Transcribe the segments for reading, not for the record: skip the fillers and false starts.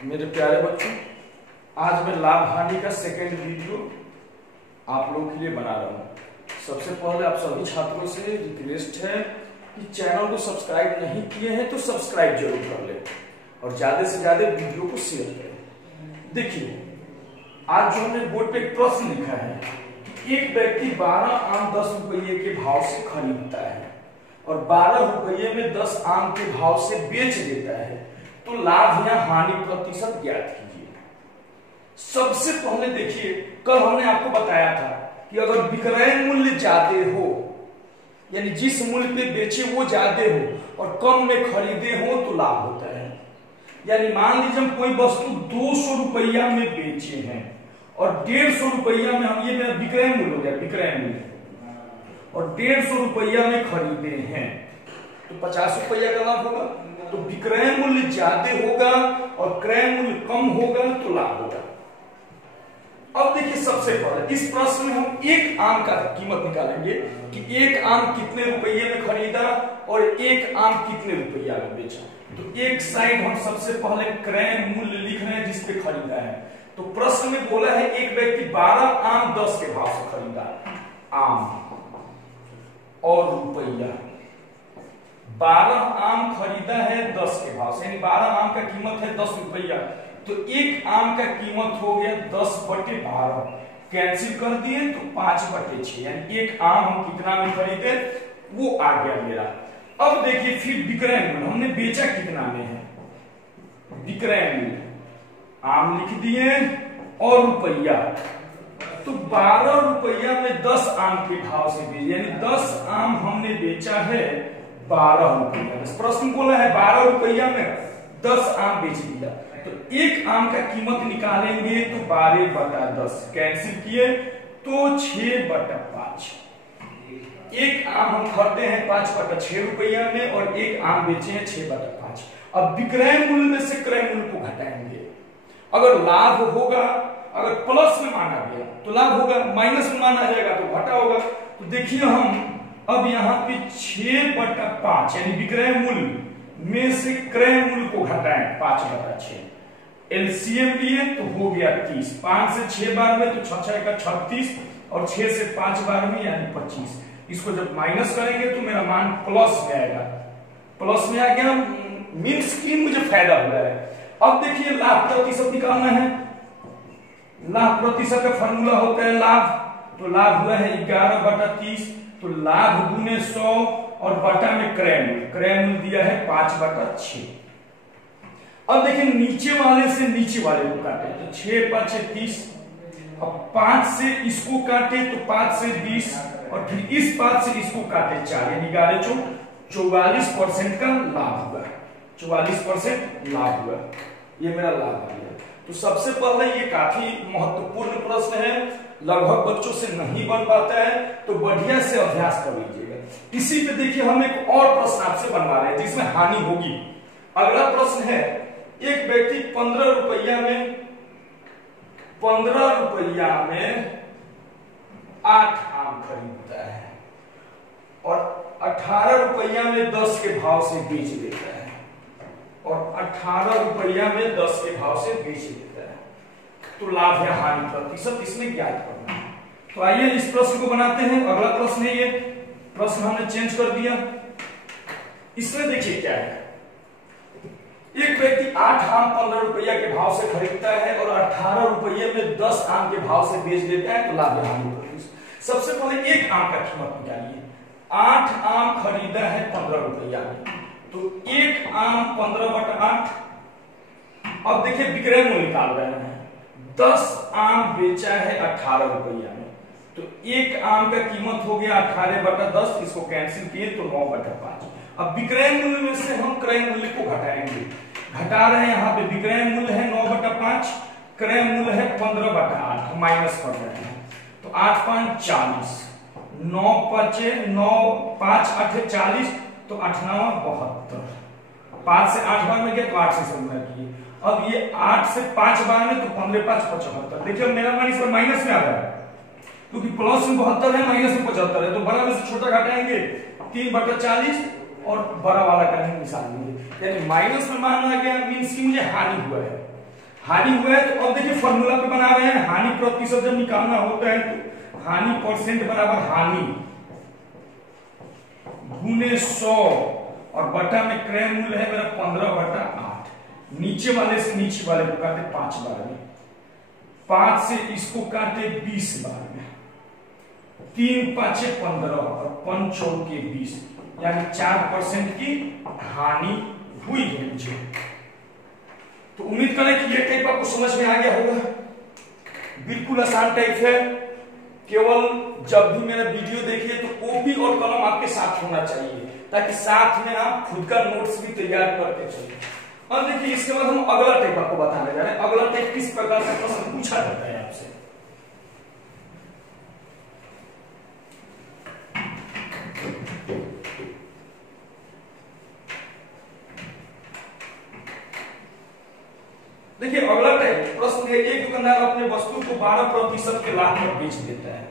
मेरे प्यारे बच्चों, आज मैं लाभ हानि का सेकेंड वीडियो आप लोगों के लिए बना रहा हूँ। सबसे पहले आप सभी छात्रों से रिक्वेस्ट है कि चैनल को सब्सक्राइब नहीं किए हैं तो सब्सक्राइब जरूर कर ले और ज्यादा से ज्यादा वीडियो को शेयर करें। देखिए, आज जो हमने बोर्ड पे एक प्रश्न लिखा है कि एक व्यक्ति 12 आम 10 रुपये के भाव से खरीदता है और 12 रुपये में 10 आम के भाव से बेच देता है, तो लाभ या हानि प्रतिशत ज्ञात कीजिए। सबसे पहले देखिए, कल हमने आपको बताया था कि अगर विक्रय मूल्य ज्यादा हो, यानी जिस मूल्य पे बेचे वो ज्यादा हो और कम में खरीदे हो तो लाभ होता है। यानी मान लीजिए हम कोई वस्तु 200 रुपया में बेचे हैं और 150 रुपया में हम, ये मेरा विक्रय मूल्य हो गया, विक्रय मूल्य, और 150 रुपया में खरीदे हैं तो 50 रुपया का लाभ होगा। तो विक्रय मूल्य ज्यादा होगा और क्रय मूल्य कम होगा तो लाभ होगा। अब देखिए, सबसे पहले इस प्रश्न में हम एक आम का कीमत निकालेंगे कि एक आम कितने रुपये में खरीदा और एक आम कितने रुपया में बेचा। तो एक साइड हम सबसे पहले क्रय मूल्य लिख रहे हैं जिस पे खरीदा है। तो प्रश्न में बोला है एक व्यक्ति 12 आम 10 के भाव से खरीदा, आम और रुपया। 12 आम खरीदा है 10 के भाव से, यानी 12 आम का कीमत है 10 रुपया, तो एक आम का कीमत हो गया 10/12। कैंसिल कर दिए तो 5/6, यानी एक आम हम कितना में खरीदे वो आ गया मेरा। अब देखिए, फिर विक्रय मूल्य हमने बेचा कितना में है, विक्रय मूल्य आम लिख दिए और रुपया, तो 12 रुपया में 10 आम के भाव से बेचे, यानी 10 आम हमने बेचा है 12 रुपया। प्रश्न बोला है 12 रुपया में 10 आम बेच दिया, तो एक आम का कीमत निकालेंगे तो 12/10, कैंसिल किए तो 6/5। एक आम हम खरीदे हैं 5/6 रुपया में और एक आम बेचे हैं 6/5। अब विक्रय मूल्य में से क्रय मूल्य को घटाएंगे। अगर लाभ होगा, अगर प्लस में माना गया तो लाभ होगा, माइनस में माना जाएगा तो घाटा होगा। तो देखिए, हम अब यहाँ पे 6/5 यानी विक्रय मूल्य में से क्रय मूल्य को घटाएं 5/6। एलसीएम लिए तो हो गया 30, 5 से 6 बार में तो 6 का 36 और 6 से 5 बार में यानी 25। इसको जब माइनस करेंगे तो मेरा मान प्लस में आएगा, प्लस में आ गया, मीन्स की मुझे फायदा हो रहा है। अब देखिए, लाभ प्रतिशत निकालना है। लाभ प्रतिशत का फॉर्मूला होता है लाभ, तो लाभ हुआ है 11/30, तो लाभ गुने 100 और बटा में क्रय मूल्य, क्रय मूल्य दिया है 5/6। अब देखिए, नीचे वाले से नीचे वाले को काटे तो 6×5 = 30, अब 5 से इसको काटे तो 5 से 20 और फिर इस 5 से इसको काटे 4, यानी 44% का लाभ हुआ, 44% लाभ हुआ। ये मेरा लाभ आ गया। तो सबसे पहले ये काफी महत्वपूर्ण प्रश्न है, लगभग बच्चों से नहीं बन पाता है, तो बढ़िया से अभ्यास कर लीजिएगा। इसी पे देखिए, हम एक और प्रश्न आपसे बनवा रहे हैं जिसमें हानि होगी। अगला प्रश्न है, एक व्यक्ति 15 रुपया में 8 आम खरीदता है और 18 रुपया में 10 के भाव से बेच देता है, और 18 रुपया में 10 के भाव से बेच देता है, तो लाभ या हानि प्रतिशत इसमें ज्ञात करना है। तो आइए इस प्रश्न को बनाते हैं। अगला प्रश्न है, ये प्रश्न हमने चेंज कर दिया। इसमें देखिए क्या है, एक व्यक्ति 8 आम 15 रुपया के भाव से खरीदता है और 18 रुपये में 10 आम के भाव से बेच देता है, तो लाभ या हानि प्रतिशत। सबसे पहले एक आम का कीमत निकालिए। 8 आम खरीदा है 15 रुपया में, तो एक आम 15/8। अब देखिए, विक्रय मूल्य निकाल रहे हैं, 10 आम बेचा है 18 रुपया में, तो एक आम का कीमत हो गया 18/10, इसको कैंसिल किए तो 9/5। अब विक्रय मूल्य में से हम क्रय मूल्य को घटाएंगे, घटा रहे हैं, यहाँ पे विक्रय मूल्य है 9/5, क्रय मूल्य है 15/8, माइनस कर रहे हैं, तो 8×5 = 40, 9×5 = 40, तो 8×9 = 72। 5 से 8 बार में गया तो 8 से गुणा किए। अब ये 8 से 5 बार में तो 15×5 = 75। देखिए, मेरा मान इस पर माइनस में आ रहा है क्योंकि प्लस में 72 है, माइनस में 75 है, तो बड़ा में से छोटा घटाएंगे 3/40 और बड़ा वाला का निशान लेंगे, यानी माइनस में मान आ गया, मींस की मुझे हानि हुआ है। हानि हुआ है। तो अब देखिए फॉर्मूला पे बना रहे हैं, हानि प्रतिशत जब निकालना होता है तो हानि परसेंट बराबर हानि गुने 100 और बटा में क्रय मूल्य है मेरा 15/8। नीचे वाले से नीचे वाले को काटे 5 बार में, 5 से इसको काटे 20 बार में, 3 5 15 और 5 4 20, यानी 4% की हानि हुई है मुझे। तो उम्मीद करें कि ये टाइप आपको समझ में आ गया होगा। बिल्कुल आसान टाइप है। केवल जब भी मेरा वीडियो देखिए तो कॉपी और कलम आपके साथ होना चाहिए, ताकि साथ में आप खुद का नोट्स भी तैयार करके चलिए। अब देखिए इसके बाद हम अगला टाइप आपको बताने जा रहे हैं। अगला टाइप किस प्रकार से प्रश्न पूछा जाता है आपसे। देखिए अगला टाइप प्रश्न है, एक दुकानदार अपने वस्तु को 12% के लाभ पर बेच देता है।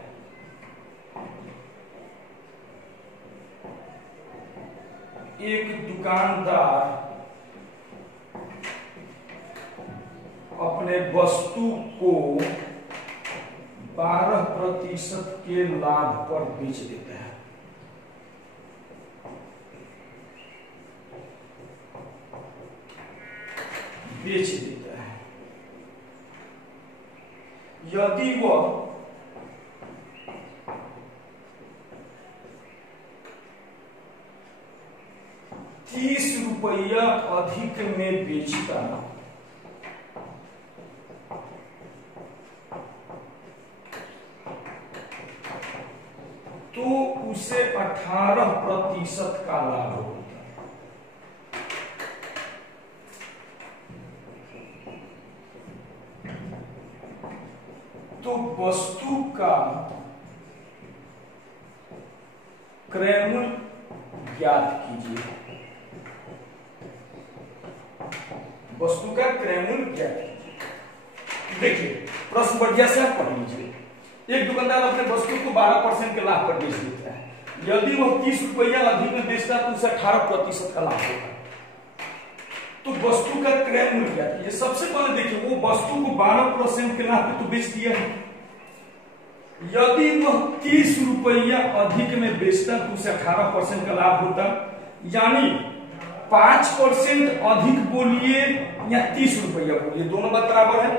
एक दुकानदार अपने वस्तु को 12% के लाभ पर बेच देता है। बेच देता है। यदि वह 30 रुपया अधिक में बेचता तो उसे 18% का लाभ होता है। तो वस्तु का क्रय मूल्य ज्ञात कीजिए। वस्तु का क्रय मूल्य ज्ञात कीजिए। देखिए प्रश्न बढ़िया से आप पढ़ लीजिए। एक दुकानदार अपने वस्तु को 12% के लाभ पर बेच देता है। यदि वह 30 रुपया अधिक में बेचता है तो उसे 18% का लाभ होगा। तो वस्तु का क्रय मूल्य क्या है? सबसे पहले देखिए वो वस्तु को 12% के लाभ पे तो बेच दिया है। यदि वह 30 रुपया अधिक में बेचता तो उसे 18% का लाभ होता, यानी 5% अधिक बोलिए या 30 रुपया बोलिए, दोनों बात बराबर है।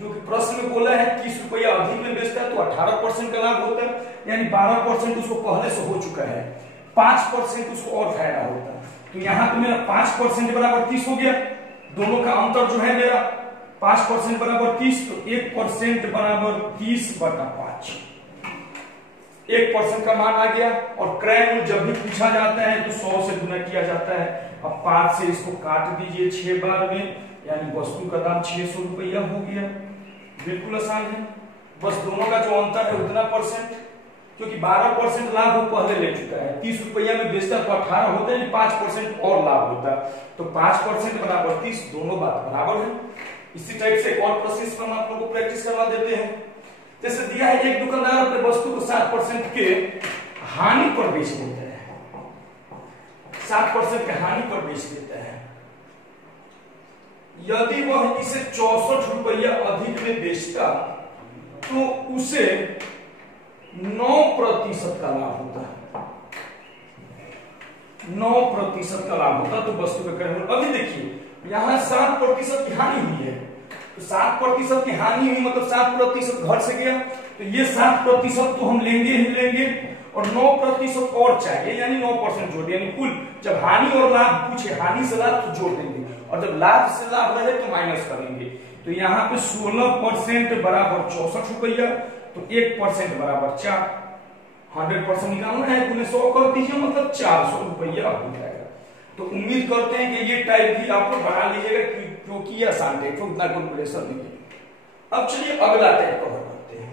जो कि प्रश्न में बोला है 30 रुपया अधिक में बेचता है तो 18% का लाभ होता है, यानी 12% उसको पहले से हो चुका है, 5% उसको और फायदा होता है। तो यहाँ पे मेरा 5% बराबर 30 हो गया। दोनों का अंतर जो है मेरा 5% बराबर 30, तो 1% बराबर 30/5। 1% का मान आ गया। और क्रय मूल्य जब भी पूछा जाता है तो 100 से गुना किया जाता है। अब 5 से इसको काट दीजिए 6 बार में, यानी वस्तु का दाम 600 रुपया हो गया। बिल्कुल आसान है। बस दोनों का जो अंतर है उतना %, क्योंकि 12% लाभ वो पहले ले चुका है। 30 रुपया में बेचता तो 18 होता है, 5% और लाभ होता। तो 5% बराबर 30, दोनों बात बराबर है। इसी टाइप से एक और प्रोसेस हम आप लोगों को प्रैक्टिस करवा देते हैं। जैसे दिया है एक दुकानदार अपने वस्तु को 7% के हानि पर बेच देता है। 7% के हानि पर बेच देता है। यदि वह इसे 64 रुपया अधिक में बेचता तो उसे 9% का लाभ होता है। 9% का लाभ होता तो वस्तु का क्रय मूल्य। अभी देखिए यहाँ 7% की हानि हुई है, तो 7% की हानि हुई मतलब 7% घर से गया, तो ये 7% तो हम लेंगे ही लेंगे, और 9% और चाहिए, यानी 9% जोड़, यानी कुल जब हानि और लाभ पूछे, हानि से लाभ तो जोड़ देंगे, और जब लाभ से लाभ रहे तो माइनस करेंगे। तो यहाँ पे 16% बराबर 64 रुपया, तो 1% बराबर 4। 100% निकालना है, पुणे 100 कर दीजिए, मतलब 400 रुपया हो जाएगा। तो उम्मीद करते हैं कि ये टाइप भी आप लोग बना लीजिएगा, क्योंकि ये आसान टाइप है, उतना कैलकुलेशन नहीं है। अब चलिए अगला टाइप कवर करते हैं।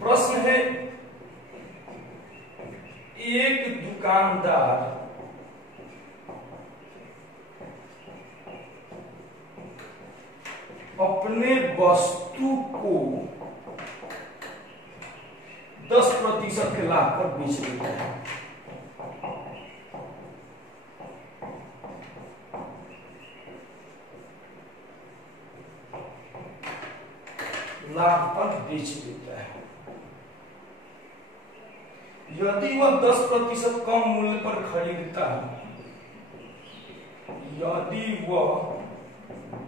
प्रश्न है, एक दुकानदार अपने वस्तु को 10% के लाभ पर बेच देता है। लाभ पर बेच देता है। यदि वह 10% कम मूल्य पर खरीदता है, यदि वह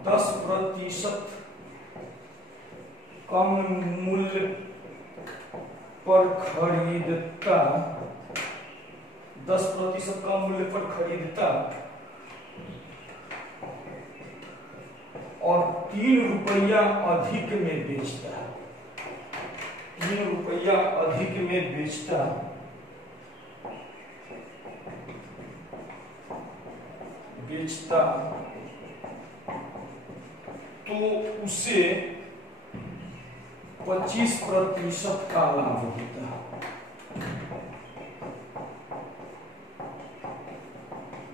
10% कम मूल्य पर खरीदता, 10% कम मूल्य पर खरीदता और 3 रुपया अधिक में बेचता, 3 रुपया अधिक में बेचता, तो उसे 25% का लाभ होता है।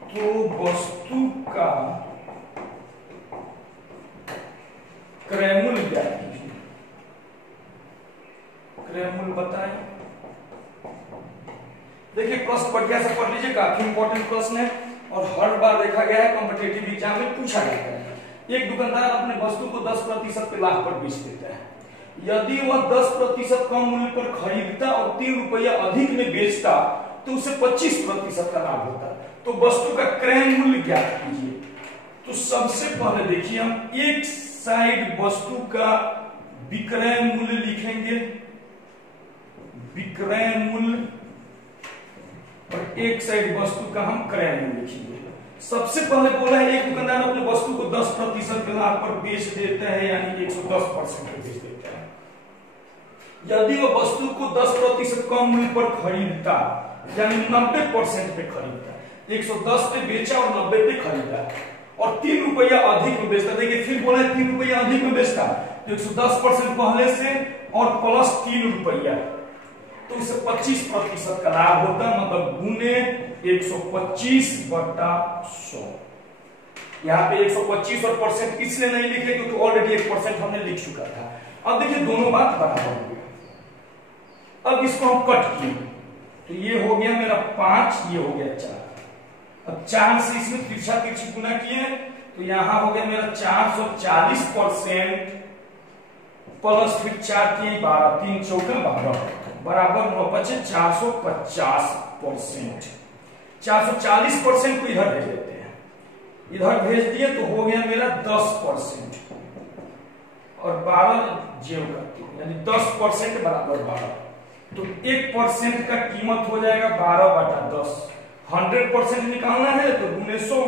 तो वस्तु का क्रय मूल्य क्या कीजिए, क्रय मूल्य बताएं। देखिए प्रश्न बढ़िया से पढ़ लीजिए, काफी इंपॉर्टेंट प्रश्न है और हर बार देखा गया है कॉम्पिटिटिव एग्जाम में पूछा गया है। एक दुकानदार अपने वस्तु को 10% के लाभ पर बेच देता है। यदि वह 10% कम मूल्य पर खरीदता और 3 रुपया अधिक में बेचता तो उसे 25% का लाभ होता। तो वस्तु का क्रय मूल्य ज्ञात कीजिए। तो सबसे पहले देखिए हम एक साइड वस्तु का विक्रय मूल्य लिखेंगे, विक्रय मूल्य, और एक साइड वस्तु का हम क्रय मूल्य लिखेंगे। सबसे पहले बोला है एक दुकानदार अपने वस्तु को 10% के लाभ पर बेच देता है, यानी 110% पे बेच देता है। यदि वह वस्तु को 10% कम मूल्य पर खरीदता, यानी 90% पे खरीदता, 110 पे बेचा और 90 पे खरीदा और 3 रुपया अधिक में बेचता। देखिए फिर बोला है 3 रुपया अधिक में बेचता, तो 110% पहले से और प्लस 3 रुपया, तो उसे 25% का लाभ होता, मतलब गुने 125/100। यहाँ पे 125 और परसेंट इसलिए नहीं लिखे क्योंकि ऑलरेडी 1% हमने लिख चुका था। अब देखिए दोनों बात बराबर हो गया। अब इसको हम कट किए तो ये हो गया मेरा 5, ये हो गया 4। अब 4 से इसमें तिरछा तिरछी गुना किए तो यहाँ हो गया मेरा 440% प्लस फिर 4 की 12, 3 चौके 12 बराबर 9 बचे 450%। 440% को इधर भेज देते हैं, इधर भेज दिए तो हो गया मेरा 10% और 12 जेब करते हैं, यानी 10% बराबर 12। तो 1% का कीमत हो जाएगा 12/10। 100% निकालना है तो गुने 100,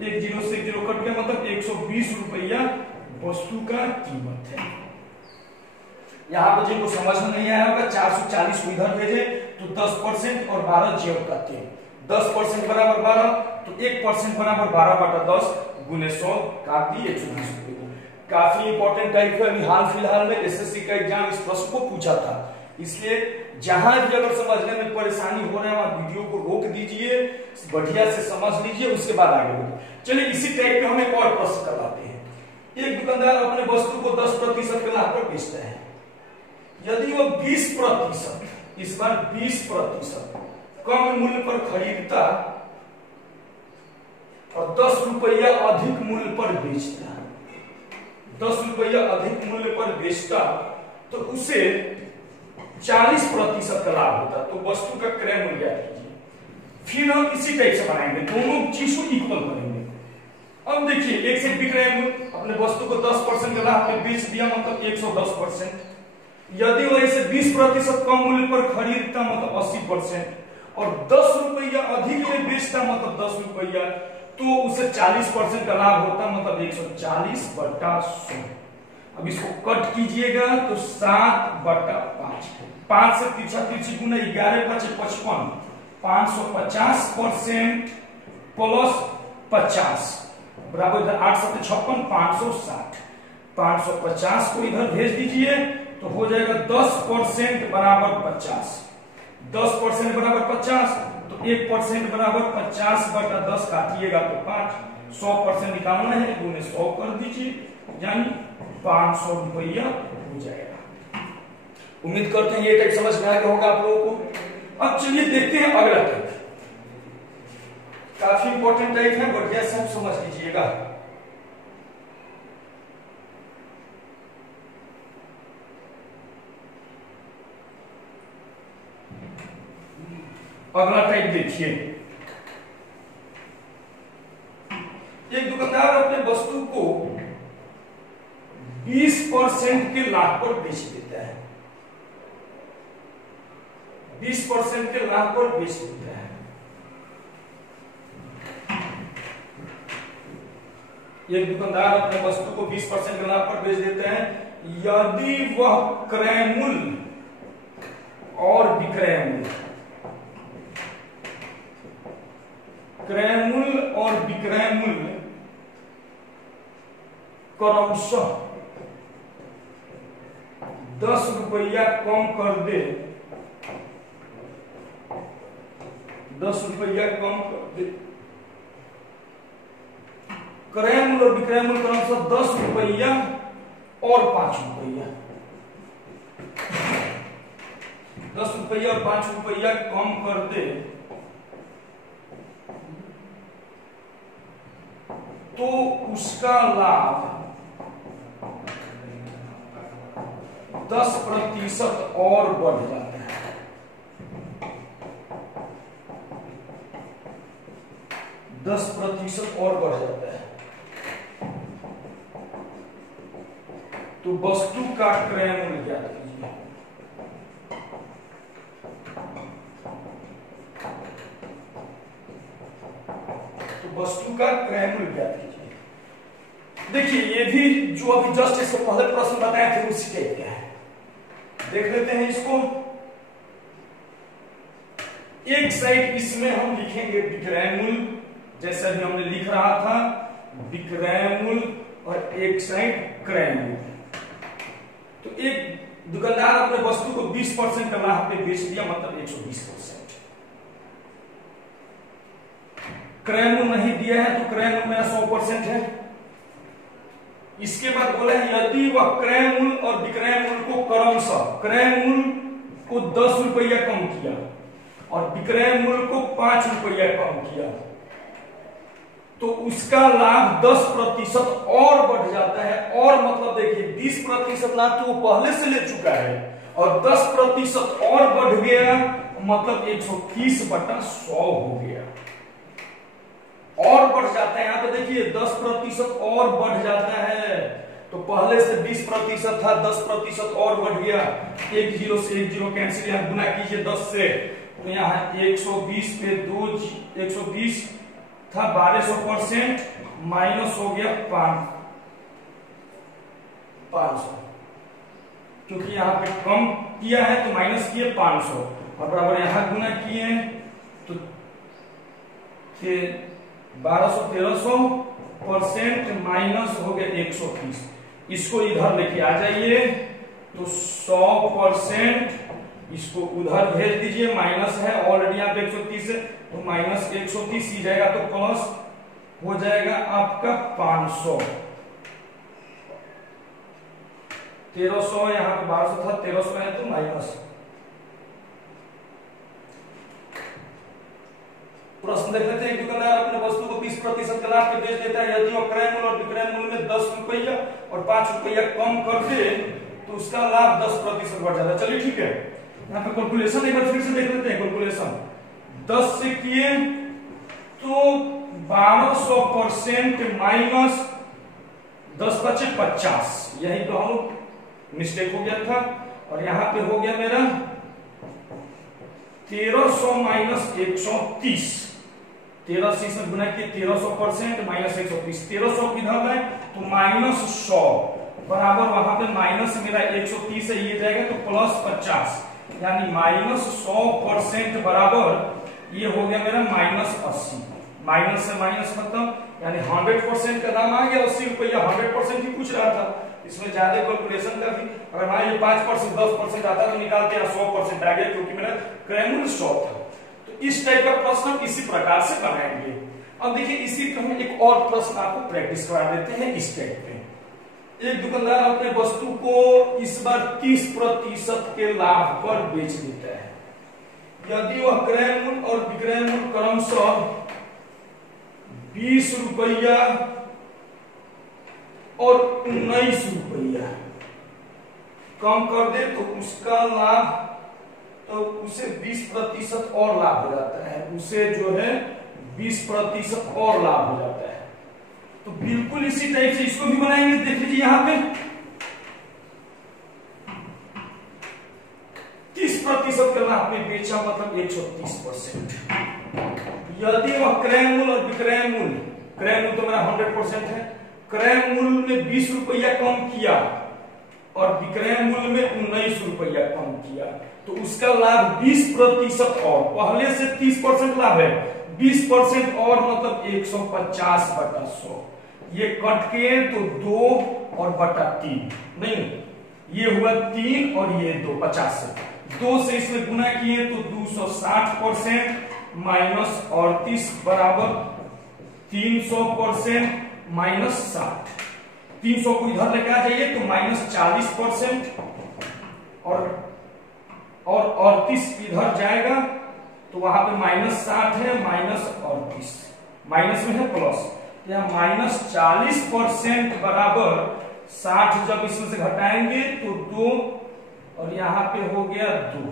1 0 से 0 कट गया, मतलब 120 रुपया वस्तु का कीमत है। यहाँ पर जिनको समझ में नहीं आया होगा 440 को इधर भेजे तो 10% और 12 जेब करते हैं। 10% बराबर 12 तो 1% बराबर 12/10 गुने 100 काट दी 120 रुपये। काफी इंपॉर्टेंट टाइप है। हाल फिलहाल में एसएससी का एग्जाम इस प्रश्न को पूछा था, इसलिए जहां भी अगर समझने में परेशानी हो रहा है वहां वीडियो को रोक दीजिए, बढ़िया से समझ लीजिए, उसके बाद आगे बढ़िए। चलिए इसी टाइप में हम एक और प्रश्न करवाते हैं। एक दुकानदार अपने वस्तु को 10% के लाभ पर बेचता है। यदि वो 20%, इस बार 20% कम मूल्य पर खरीदता और 10 रुपया अधिक मूल्य पर बेचता, 10 रुपया अधिक मूल्य पर बेचता तो उसे 40% का लाभ होता। तो वस्तु का क्रय मूल्य ज्ञात कीजिए। फिर हम इसी टाइप से बनाएंगे, दोनों चीज को इक्वल करेंगे। अब देखिए एक से विक्रय मूल्य, अपने वस्तु को 10% के लाभ पे बेच दिया, मतलब 110%। यदि वह इसे 20% कम मूल्य पर खरीदता, मतलब 80%, और 10 रुपया अधिक में बेचता, मतलब 10 रुपया, तो उसे 40% का लाभ होता, मतलब 140/100। अब इसको कट कीजिएगा तो 7/5, 5 से तिरछा तिरछी गुना 11 × 5 = 55, 550% प्लस 50 बराबर 8 × 7 = 56, 560। 550 को इधर भेज दीजिए तो हो जाएगा 10% बराबर 50। 10% बराबर 50 तो 1% बराबर 50/10 काटिएगा तो 5। 100% निकालना है, गुने 100 कर दीजिए, यानी 500 रुपया हो जाएगा। उम्मीद करते हैं ये टाइप समझ में आ गया होगा आप लोगों को। अब चलिए देखते हैं अगला टाइप, काफी इंपॉर्टेंट टाइप है, बढ़िया से आप समझ लीजिएगा। अगला टाइप देखिए, एक दुकानदार अपने वस्तु को 20% के लाभ पर बेच देता है, 20% के लाभ पर बेच देता है। एक दुकानदार अपने वस्तु को 20% के लाभ पर बेच देता है यदि वह क्रय मूल्य और विक्रय मूल्य, क्रय मूल्य और विक्रय मूल्य क्रमशः 10 रुपया कम कर दे, 10 रुपया कम कर दे। क्रय मूल्य और विक्रय मूल्य क्रमशः 10 रुपया और 5 रुपया, 10 रुपया और 5 रुपया कम कर दे तो उसका लाभ 10% और बढ़ जाता है, 10% और बढ़ जाता है। तो वस्तु का क्रय मूल्य ज्ञात कीजिए। तो वस्तु का क्रय मूल्य ज्ञात कीजिए। देखिए ये भी जो अभी जस्ट इससे पहले प्रश्न बताए थे उसी टाइप का है, देख लेते हैं इसको। एक साइड इसमें हम लिखेंगे विक्रय मूल्य, जैसे अभी हमने लिख रहा था विक्रय मूल्य, और एक साइड क्रय मूल्य। तो एक दुकानदार अपने वस्तु को 20% का लाभ पे बेच दिया, मतलब 120%। क्रय मूल्य नहीं दिया है तो क्रय मूल्य मेरा 100% है। इसके बाद बोला है यदि वह क्रय मूल्य और विक्रय मूल्य को क्रमशः, क्रय मूल्य को 10 रुपया कम किया और विक्रय मूल्य को 5 रुपया कम किया, तो उसका लाभ 10% और बढ़ जाता है। और मतलब देखिए 20% लाभ तो वो पहले से ले चुका है और 10% और बढ़ गया, मतलब 130/100 हो गया, और बढ़ जाता है। यहां पे देखिए 10% और बढ़ जाता है, तो पहले से 20% था, 10% और बढ़ गया। एक जीरो से एक जीरो कैंसिल, यहां गुना कीजिए 10 से, तो यहाँ 120 पे 2 120 था, 1200% माइनस हो गया 500, क्योंकि यहाँ पे कम किया है तो माइनस किए 500 और बराबर यहाँ गुना किए तो 1200-1300% माइनस हो गया 130। इसको इधर लेके आ जाइए तो 100% इसको उधर भेज दीजिए, माइनस है ऑलरेडी यहाँ पे 130 है तो माइनस 130 ही जाएगा, तो प्लस हो जाएगा आपका 500। 1300 यहाँ पे 1200 था, 1300 है तो माइनस। प्रश्न देख लेते हैं। दुकानदार अपने वस्तु को 20% के लाभ पे बेच देता है यदि वो क्रय मूल्य और विक्रय मूल्य में 10 रुपया और 5 रुपया कम कर दे तो उसका लाभ 10% बढ़ जाता है। चलिए ठीक है, यहाँ पे कैलकुलेशन एक बार फिर से देख लेते हैं। कैलकुलेशन 10 से किए तो 1200% माइनस 10 बचे 50, यही तो हम मिस्टेक हो गया था। और यहाँ पे हो गया मेरा 1300 माइनस 130, 13 से गुना किए 1300% माइनस 130, 1300 किधर है तो माइनस 100 बराबर वहां पे माइनस मेरा 130 है, ये जाएगा तो प्लस 50, यानी माइनस 100% बराबर ये हो गया मेरा माइनस 80। माइनस से माइनस खत्म, यानी 100% का दाम आ गया 80 रुपया। 100% ही पूछ रहा था, इसमें ज्यादा कैलकुलेशन का भी, अगर मान लीजिए 5% 10% आता तो निकालते हैं 100% आ गया, क्योंकि मेरा क्रय मूल्य 100 था। तो इस टाइप का प्रश्न हम इसी प्रकार से बनाएंगे। अब देखिए इसी का हम एक और प्रश्न आपको प्रैक्टिस करा देते हैं इस टाइप पे। एक दुकानदार अपने वस्तु को इस बार 30% के लाभ पर बेच देता है। यदि वह क्रय मूल्य और विक्रय मूल्य क्रमशः 20 रुपया और 19 रुपया कम कर दे तो उसका लाभ, तो उसे 20% और लाभ हो जाता है, उसे जो है 20% और लाभ हो जाता है। तो बिल्कुल इसी टाइप से इसको भी बनाएंगे। देख लीजिए यहां पे 30% का लाभ में बेचा मतलब 130%। यदि वह क्रय मूल्य और विक्रय मूल्य, क्रय मूल्य तो मेरा 100% है, क्रय मूल्य में 20 रुपया कम किया और विक्रय मूल्य में 19 रुपया कम किया तो उसका लाभ 20% और, पहले से 30% लाभ है, 20% और मतलब 150/100। ये कट के तो 2 और बटा 3, नहीं ये हुआ 3 और ये 2, 50 से 2 से इसमें गुना किए तो 260% माइनस 38 बराबर 300% माइनस 60। 300 को इधर लेके आ जाइए तो माइनस 40% और 38 इधर जाएगा तो वहां पे माइनस 60 है, माइनस 38, माइनस में है प्लस, यह माइनस 40% बराबर 60 जब इसमें से घटाएंगे तो 2 और यहाँ पे हो गया 2,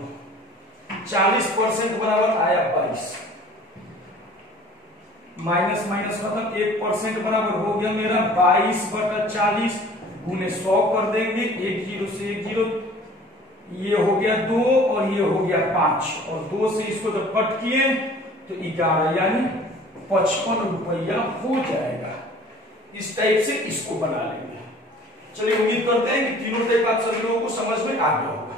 40% बराबर आया 22, माइनस माइनस मतलब 1% बराबर हो गया मेरा 22/40 गुने 100 कर देंगे, 1 0 से 1 0, ये हो गया 2 और ये हो गया 5 और 2 से इसको जब कट किए तो 11 यानी 55 रुपया हो जाएगा। इस टाइप से इसको बना लेंगे। चलिए उम्मीद करते हैं कि तीनों टाइप आप सभी लोगों को समझ में आ गया होगा।